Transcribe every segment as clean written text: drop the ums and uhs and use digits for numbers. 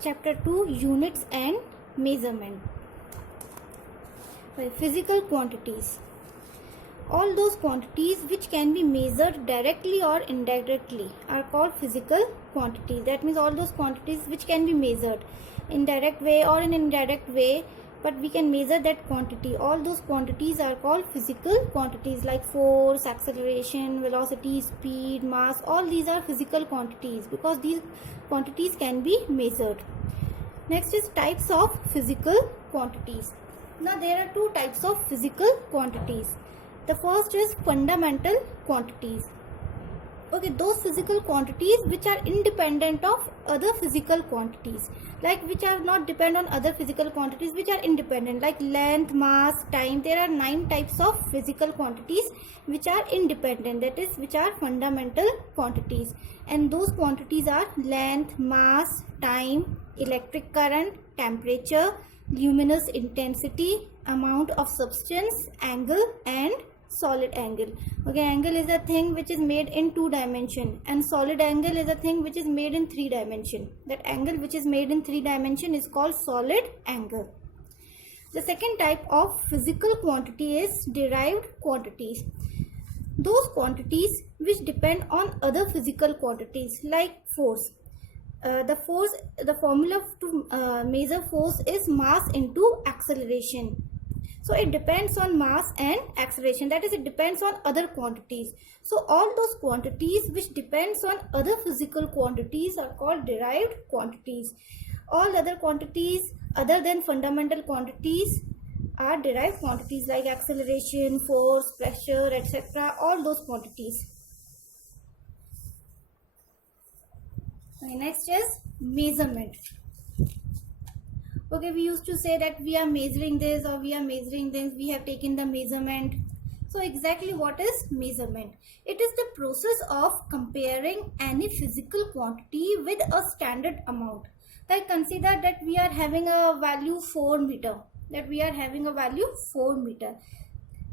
Chapter 2, Units and Measurement. Physical quantities. All those quantities which can be measured directly or indirectly are called physical quantities. That means all those quantities which can be measured in direct way or in indirect way, but we can measure that quantity. All those quantities are called physical quantities, like force, acceleration, velocity, speed, mass. All these are physical quantities because these quantities can be measured. Next is types of physical quantities. Now there are two types of physical quantities. The first is fundamental quantities. Okay, those physical quantities which are independent of other physical quantities, like which are not depend on other physical quantities, which are independent, like length, mass, time. There are 9 types of physical quantities which are independent, that is, which are fundamental quantities. And those quantities are length, mass, time, electric current, temperature, luminous intensity, amount of substance, angle, and solid angle. Okay, angle is a thing which is made in 2 dimension, and solid angle is a thing which is made in 3 dimension. That angle which is made in 3 dimension is called solid angle. The second type of physical quantity is derived quantities. Those quantities which depend on other physical quantities, like force. The formula to measure force is mass into acceleration. So it depends on mass and acceleration, that is, it depends on other quantities. So all those quantities which depends on other physical quantities are called derived quantities. All other quantities other than fundamental quantities are derived quantities, like acceleration, force, pressure, etc. All those quantities. Okay, next is measurement. Okay, we used to say that we are measuring this or we are measuring this, we have taken the measurement. So exactly what is measurement? It is the process of comparing any physical quantity with a standard amount. Like consider that we are having a value 4 meter.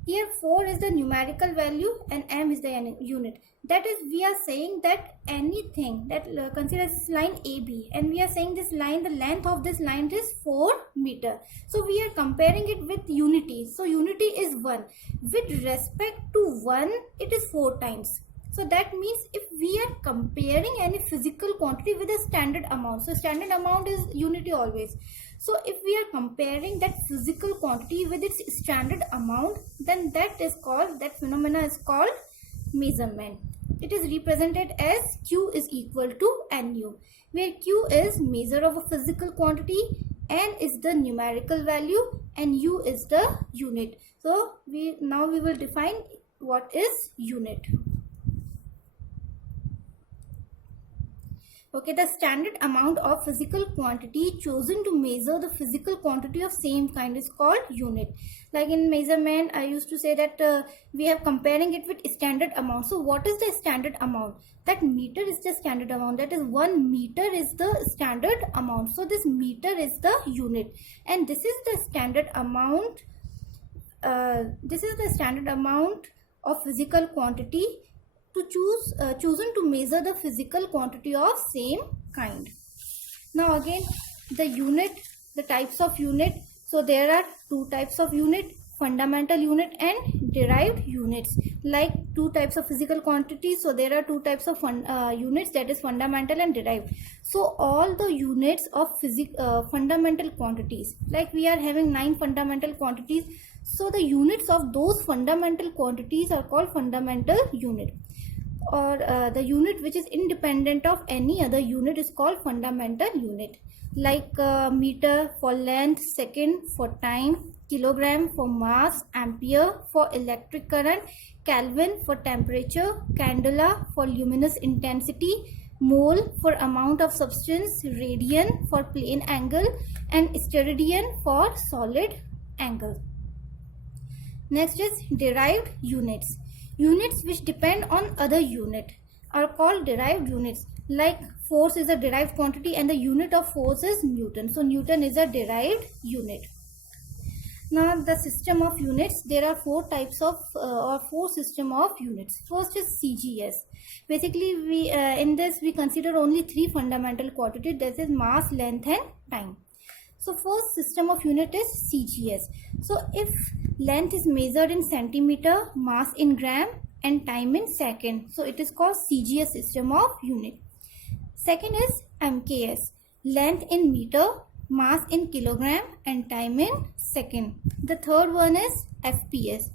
Here 4 is the numerical value and m is the unit. That is, we are saying that anything that consider this line AB, and we are saying this line, the length of this line is 4 meter. So we are comparing it with unity. So unity is 1. With respect to 1, it is 4 times. So that means if we are comparing any physical quantity with a standard amount, so standard amount is unity always. So if we are comparing that physical quantity with its standard amount, then that phenomena is called measurement. It is represented as Q is equal to NU, where Q is measure of a physical quantity, N is the numerical value, and U is the unit. So now we will define what is unit. Okay, the standard amount of physical quantity chosen to measure the physical quantity of same kind is called unit. Like in measurement, I used to say that we are comparing it with standard amount. So what is the standard amount? That meter is the standard amount. That is 1 meter is the standard amount. So this meter is the unit, and this is the standard amount. This is the standard amount of physical quantity to chosen to measure the physical quantity of same kind. Now again, the unit, the types of unit. So there are 2 types of unit, fundamental unit and derived units. Like 2 types of physical quantities, so there are 2 types of units, that is fundamental and derived. So all the units of fundamental quantities, like we are having 9 fundamental quantities, so the units of those fundamental quantities are called fundamental unit. Or the unit which is independent of any other unit is called fundamental unit, like meter for length, second for time, kilogram for mass, ampere for electric current, Kelvin for temperature, candela for luminous intensity, mole for amount of substance, radian for plane angle, and steradian for solid angle. Next is derived units. Units which depend on other unit are called derived units. Like force is a derived quantity and the unit of force is Newton. So Newton is a derived unit. Now the system of units, there are four types of or four system of units. First is CGS. Basically we in this we consider only three fundamental quantities, that is mass, length and time. So first system of unit is CGS. So if length is measured in centimeter, mass in gram and time in second, so it is called CGS system of unit. Second is MKS, length in meter, mass in kilogram and time in second. The third one is FPS,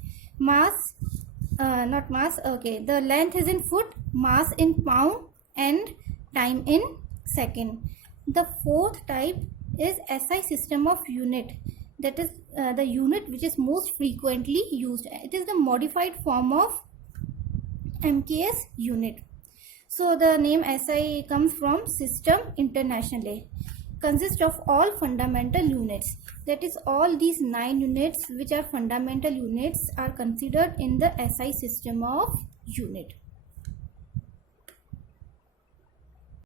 the length is in foot, mass in pound and time in second. The fourth type is SI system of unit, that is the unit which is most frequently used. It is the modified form of MKS unit. So the name SI comes from System Internationale, consists of all fundamental units. That is, all these 9 units which are fundamental units are considered in the SI system of unit.